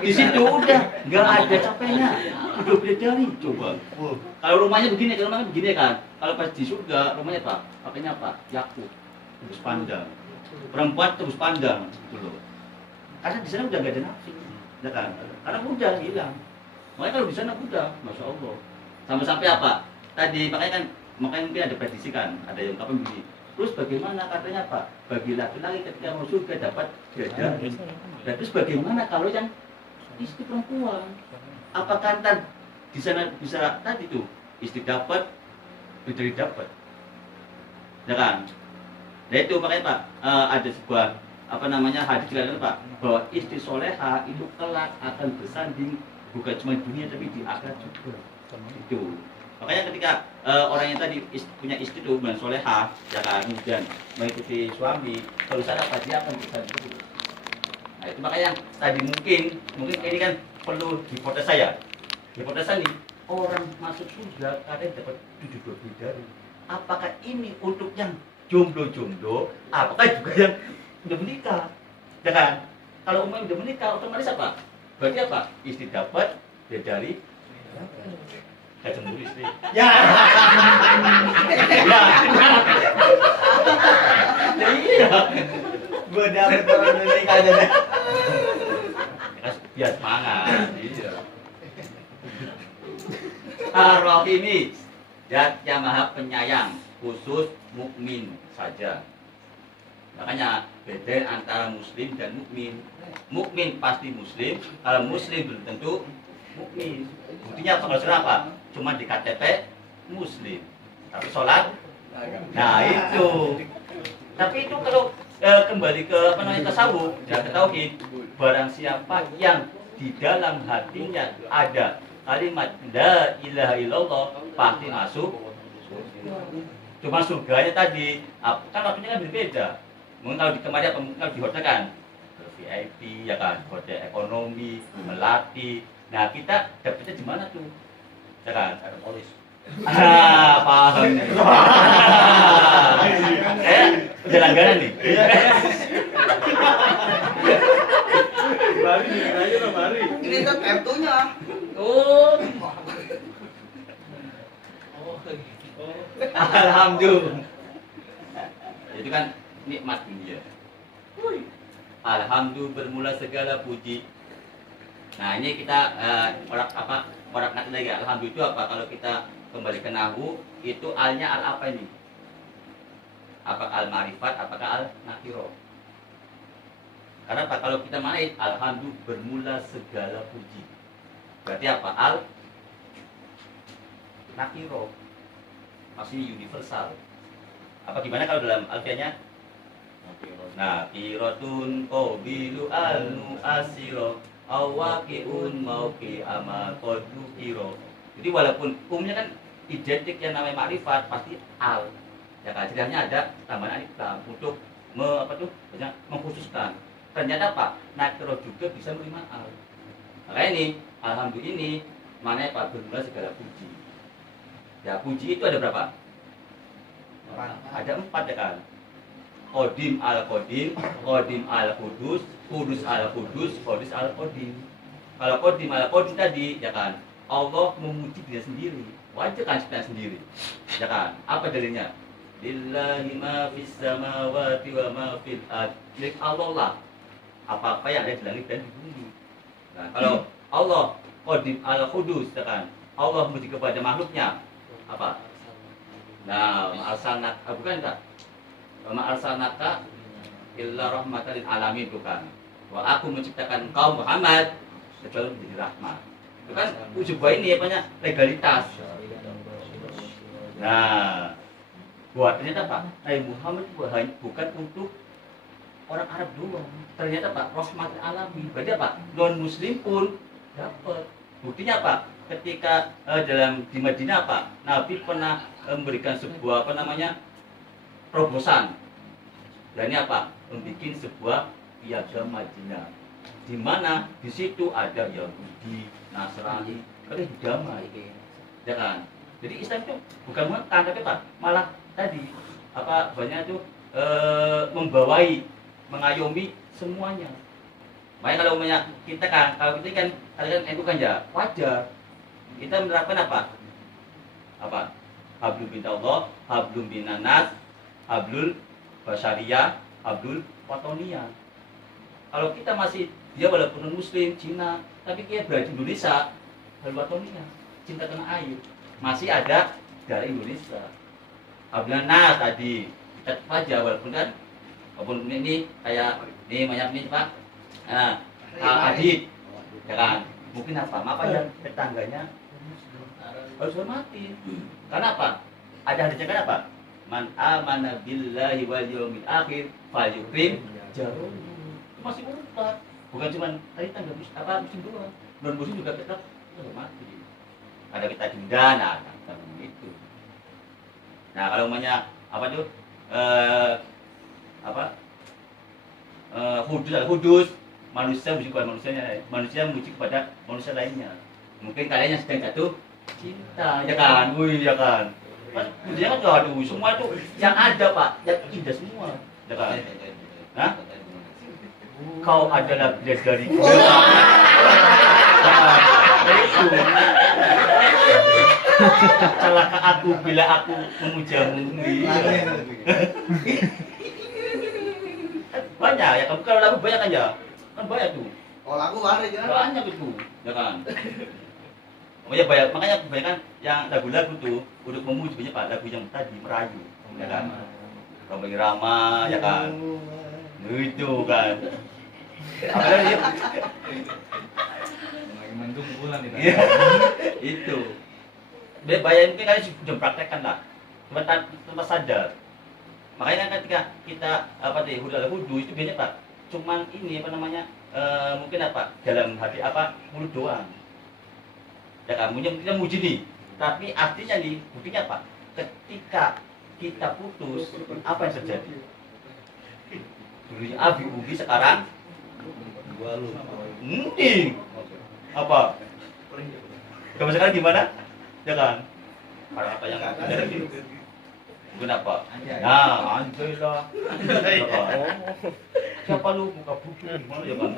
Di situ udah nggak ada capeknya, udah bidadari. Coba. Kalau rumahnya begini kan. Kalau pas di surga rumahnya Pak, pakainya apa? Yakut, tebus pandang. Perempuan tebus pandang, gitu loh. Karena di sana udah nggak ada nafsu, ya kan? Karena udah hilang. Makanya kalau di sana udah, masya Allah. Sampai apa? Tadi makanya mungkin ada prediksi kan, ada yang kapan begini. Terus bagaimana katanya Pak? Bagi laki-laki ketika mau surga dapat bidadari. Dan terus bagaimana kalau yang istri perempuan? Apakah ntar di sana bisa tadi tuh istri dapat, bidadari dapat, ya kan? Nah itu makanya Pak, ada sebuah hadis juga Pak, bahwa istri soleha itu kelak akan bersanding bukan cuma di dunia tapi di akhirat juga. Itu makanya ketika orang yang tadi punya istri itu bukan soleha, ya kan, kemudian mengikuti suami, kalau sana apa dia akan bersanding. Nah itu makanya tadi mungkin ini kan perlu hipotesa ya. Hipotesa nih, orang masuk surga kadang dapat 72 bidadari. Apakah ini untuk yang jomblo-jomblo? Apakah juga yang udah menikah? Ya kan? Kalau umumnya udah menikah, otomatis apa? Berarti apa? Istri dapat bidadari. Gak cemburu istri. Ya. Ya iya. Gue dapet orang menikah aja deh. Biar semangat. Iya. Ar-Rahimi, Zat yang Maha Penyayang, khusus mukmin saja. Makanya beda antara muslim dan mukmin. Mukmin pasti muslim, kalau muslim belum tentu mukmin. Buktinya kalau apa? Cuma di KTP muslim, tapi sholat. Nah itu. Tapi itu kalau kembali ke tasawuf, ya ke tauhid, barang siapa yang di dalam hatinya ada kalimat la ilaha illallah pasti masuk. Cuma surganya tadi kan waktunya kan berbeda. Mungkin kalau di kemarin kalau di hotel kan VIP ya kan, hotel ekonomi, melati. Nah kita dapetnya di mana tuh? Ya kan, ada polis. Paham nih. Udah langganan nih. Mari aja loh, mari. Ini kan kartunya. Oh. Alhamdulillah. Itu kan nikmat dunia. Alhamdulillah bermula segala puji. Nah ini kita orang nanti lagi. Alhamdulillah itu apa? Kalau kita kembali ke nahwu itu alnya al apa ini? Apakah al marifat? Apakah al nakiro? Karena apa? Kalau kita manain alhamdulillah bermula segala puji. Berarti apa? Al nakiro. Maksudnya universal. Apa gimana kalau dalam alfiahnya? Nakirotun qabilu al-mu'asiro awaqi'un mauqi amakodu kiro. Jadi walaupun umumnya kan identik yang namanya makrifat pasti al. Ya kan, setidaknya ada tambahan alif lam untuk mengkhususkan. Ternyata apa? Nakiro juga bisa menerima al. Makanya ini, alhamdulillah ini maknanya apa? Bermula segala puji. Ya puji itu ada berapa? Ada 4 ya kan? Qadim al-Qadim, Qadim al-Qudus, Qudus al-Qudus, Qudus al-Qadim. Kalau Qadim al-Qadim tadi, ya kan, Allah memuji diri sendiri. Wajib kan sebenarnya sendiri. Ya kan? Apa dalilnya? Lillahi ma fis samawati wa ma fil ard. Milik Allah lah. Apa-apa yang ada di langit dan di bumi. Nah, kalau Allah Qadim al-Qudus, ya kan, Allah memuji kepada makhluknya. Apa? Nah, ma'arsalnaka, bukan tak? Ma'arsalnaka illa rahmatan lil alamin, bukan? Wa aku menciptakan kaum Muhammad kecuali menjadi rahmat. Itu kan sebuah ini apanya? Legalitas. Nah, buat ternyata Pak, Nabi Muhammad bukan untuk orang Arab doang. Ternyata Pak, rahmatul alamin. Berarti apa? Non muslim pun dapat. Buktinya apa? Ketika di Madinah Pak, Nabi pernah memberikan sebuah terobosan. Dan ini apa? Membuat sebuah piagam Madinah. Di mana di situ ada Yahudi, Nasrani, ada damai. Ya kan? Jadi Islam itu bukan menekan tapi Pak, malah tadi banyak itu membawai, mengayomi semuanya. Makanya kalau umumnya kita kan, kalau kita kan kalian itu kan ya wajar. Kita menerapkan apa? Apa? Hablum minallah, hablum minanas, hablul basyariyah, hablul watoniyah. Kalau kita masih dia walaupun non muslim Cina, tapi dia berada di Indonesia, hablul watoniyah, cinta tanah air. Masih ada dari Indonesia. Hablum nas tadi kita aja walaupun kan walaupun ini kayak ini banyak nih Pak. Nah, Adit, ya kan? Mungkin apa? Maka yang tetangganya harus hormati. Karena apa? Ada hadisnya kan apa? Man amana billahi wal yaumil akhir falyukrim jarum. Itu masih umum. Bukan cuma tangga muslim doang. Non muslim juga kita hormati. Ada kita denda, nah itu. Nah, kalau namanya apa tuh? Hudus manusia memuji kepada manusia memuji kepada manusia lainnya. Mungkin kalian yang sedang jatuh cinta, ya kan? Wih, ya kan? Dia kan nggak aduh, semua itu yang ada Pak, yang indah semua, ya kan? Hah? Kau adalah dari gua. Itu. Celaka aku bila aku memujamu. Banyak ya, kamu kalau lagu banyak aja, kan banyak tuh. Oh lagu banyak ya? Banyak itu, ya kan? Makanya kebanyakan yang lagu-lagu tuh untuk memuji banyak Pak, lagu yang tadi merayu, ya kan? Roma Irama, ya kan? Itu kan. Apa lagi? Lagi mendung bulan itu. Iya, itu. Dia bayangin kan kalian sudah praktekkan lah, tanpa sadar. Makanya kan ketika kita apa tuh hudu itu biasanya Pak, cuman ini apa namanya mungkin apa dalam hati apa mulut doang. Ya kan, kita muji nih, tapi artinya nih buktinya Pak, ketika kita putus apa yang terjadi? Dulunya Abi Ubi sekarang Gua lu. mending apa? Kamu sekarang gimana? Ya kan? Para apa yang dari kenapa? Nah, anjay lah. Siapa lu muka buku? Mana ya kan?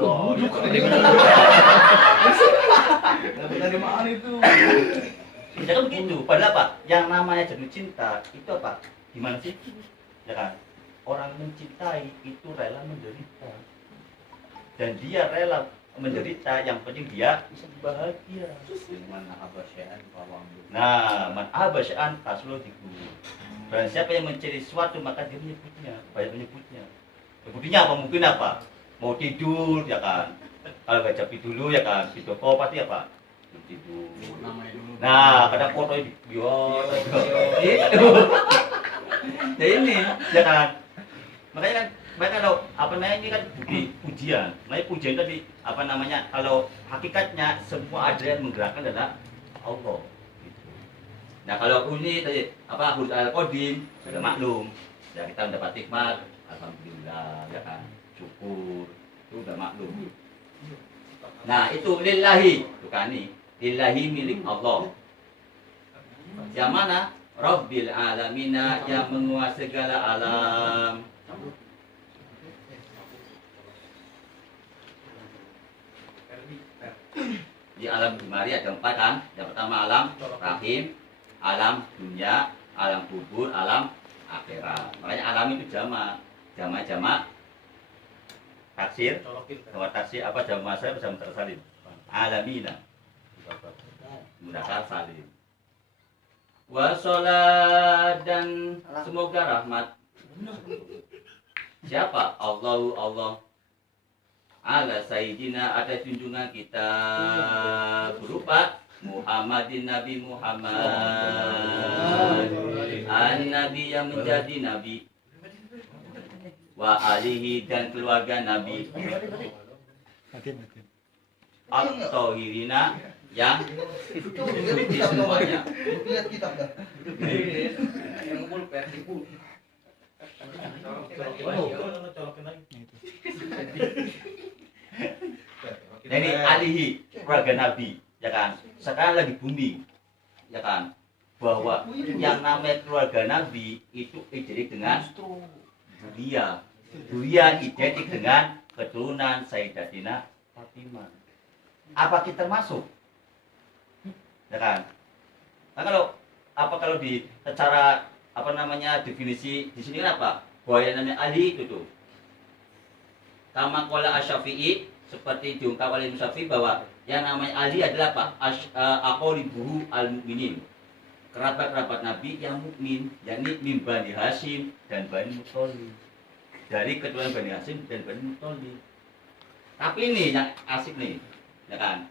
Dari mana itu? Ya kan begitu. Padahal apa? Yang namanya jatuh cinta itu apa? Gimana sih? Ya kan? Orang mencintai itu rela menderita. Dan dia rela menderita, yang penting dia bahagia. Nah, man abasyaan kaslo diku. Dan siapa yang mencari sesuatu maka dia menyebutnya, banyak menyebutnya. Buktinya apa? Mungkin apa? Mau tidur, ya kan? Kalau baca dulu, ya kan? Video call pasti apa? Tidur. Nah, kadang foto di bio, itu. Ya ini, ya kan? Makanya kan, mereka kalau apa namanya ini kan pujian. Makanya pujian tadi apa namanya? Kalau hakikatnya semua ada yang menggerakkan adalah Allah. Nah kalau ini tadi apa huruf al-qadim sudah maklum, ya kita mendapat nikmat, alhamdulillah, ya kan, syukur, itu sudah maklum. Nah itu lillahi, bukan nih, lillahi milik Allah. Yang mana? Rabbil alamina, yang menguasai segala alam. Di alam dimari ada 4 kan? Yang pertama alam rahim, alam dunia, alam kubur, alam akhirat. Makanya alam itu jama taksir, bahwa taksir apa jama saya bisa tersalin. Alamina, menggunakan salin. Wassalat dan semoga rahmat. Siapa? Allah ala sayyidina, atas junjungan kita berupa Muhammadin, Nabi Muhammad, an-Nabi yang menjadi Nabi, wa alihi dan keluarga Nabi, at-tahirina yang suci semuanya. Lihat kitab dah. Jadi alihi keluarga Nabi, ya kan? Sekarang lagi booming, ya kan? Bahwa yang namanya keluarga Nabi itu identik dengan Duria identik dengan keturunan Sayyidatina Fatimah. Apa kita masuk? Ya kan? Nah, kalau di secara apa namanya definisi di sini kan apa? Bahwa yang namanya Ali itu tuh. Kama qala Asy-Syafi'i, seperti diungkap oleh Syafi'i bahwa yang namanya Ali adalah apa? Aqrabul al-mu'minin. Kerabat-kerabat Nabi yang mukmin, yakni min Bani Hashim dan Bani Muthalib. Dari keturunan Bani Hashim dan Bani Muthalib. Tapi ini yang asik nih, ya kan?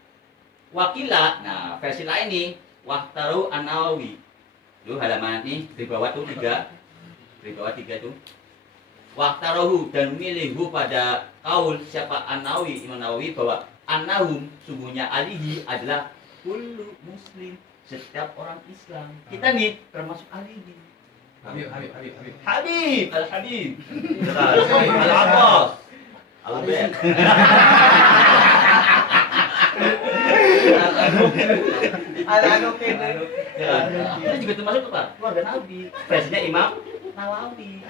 Wakila, nah versi lain nih, Wahtaru An-Nawawi. Tuh halaman ini di bawah tuh 3. Di bawah 3 tuh. Wahtaruhu dan milihhu pada kaul siapa An-Nawawi, Imam Nawawi bahwa An-Nahum sungguhnya alihi adalah kullu muslim, setiap orang Islam. Kita nih termasuk alihi. Habib. Habib, Al-Habib. Al-Abbas. Al-Bek. Al-Anukin. Ya, itu juga termasuk apa? Keluarga Nabi. Versinya Imam Nawawi.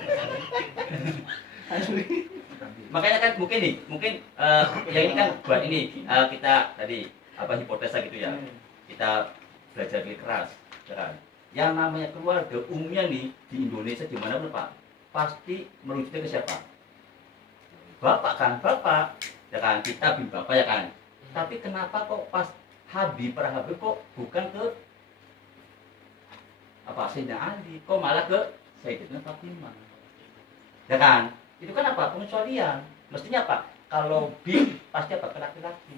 Makanya kan mungkin yang ini kan buat ini kita tadi apa hipotesa gitu ya. Kita belajar lebih keras, ya kan? Yang namanya keluarga umumnya nih di Indonesia di mana pun Pak, pasti merujuknya ke siapa? Bapak kan, bapak, ya kan? Kita bin bapak ya kan? Tapi kenapa kok pas para Habib kok bukan ke apa Sayyidina Ali, kok malah ke Sayyidatina Fatimah? Ya kan? Itu kan apa? Pengecualian. Mestinya apa? Kalau bin pasti apa? Ke laki-laki.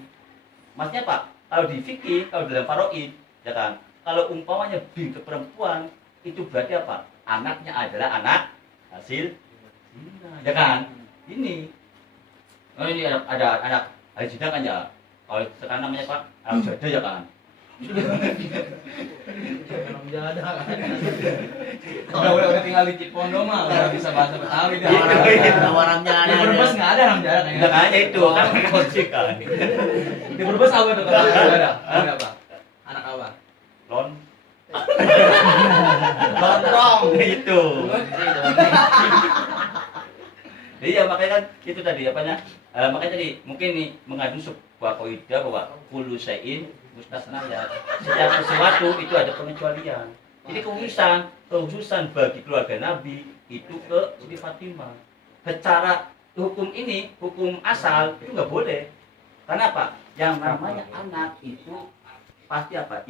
Maksudnya apa? Kalau di fikih, kalau dalam faraid, ya kan? Kalau umpamanya bin ke perempuan, itu berarti apa? Anaknya adalah anak hasil zina, ya kan? Ini. Oh ini ada anak hasil zina kan ya? Kalau sekarang namanya Pak, al-jadah ya kan? Udah tinggal di Cipondo mah udah bisa bahasa Betawi dah. Warangnya Di ada. Brebes nggak ada orang jarak Ya kan itu kan konsep kan. Di Brebes apa tuh kalau nggak ada? Ada apa? Anak apa? Lon. Lontrong. Itu. Iya makanya kan itu tadi apanya? Makanya tadi mungkin nih mengandung sebuah kaidah bahwa kullu syai'in mustasnaya. Setiap sesuatu itu ada pengecualian. Jadi khususan bagi keluarga Nabi itu ke Siti Fatimah. Secara hukum ini, hukum asal itu nggak boleh. Karena apa? Yang namanya anak itu pasti apa?